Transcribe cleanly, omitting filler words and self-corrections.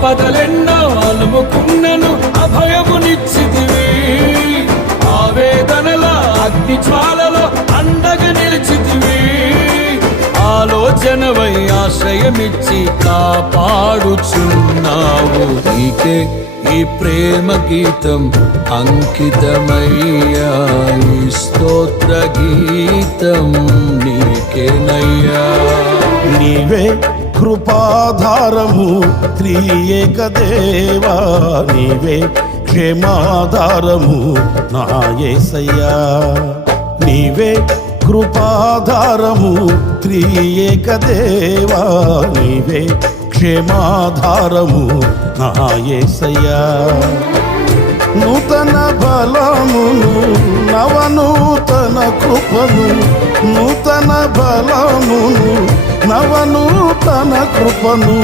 ఆపదలెన్నో అలుముకున్నను అభయమునిచ్చితివి. ఆవేదనల అగ్ని జ్వాలలో అండగా నిలిచితివి. ఆలోచనవై ఆశ్రయమిచ్చి కాపాడుచున్నావు. నీకే ఈ ప్రేమ గీతం అంకితమయ్యా. ఈ స్తోత్ర గీతం నీకేనయ్యా. నీవే కృపాధారము త్రియేక దేవా, నీవే క్షేమాధారము నా యేసయ్యా. నీవే కృపాధారము త్రియేక దేవా, నీవే క్షేమాధారము నా యేసయ్యా. నూతన బలమును నవనూతన కృపను, నూతన బలమును నవనూతన కృపను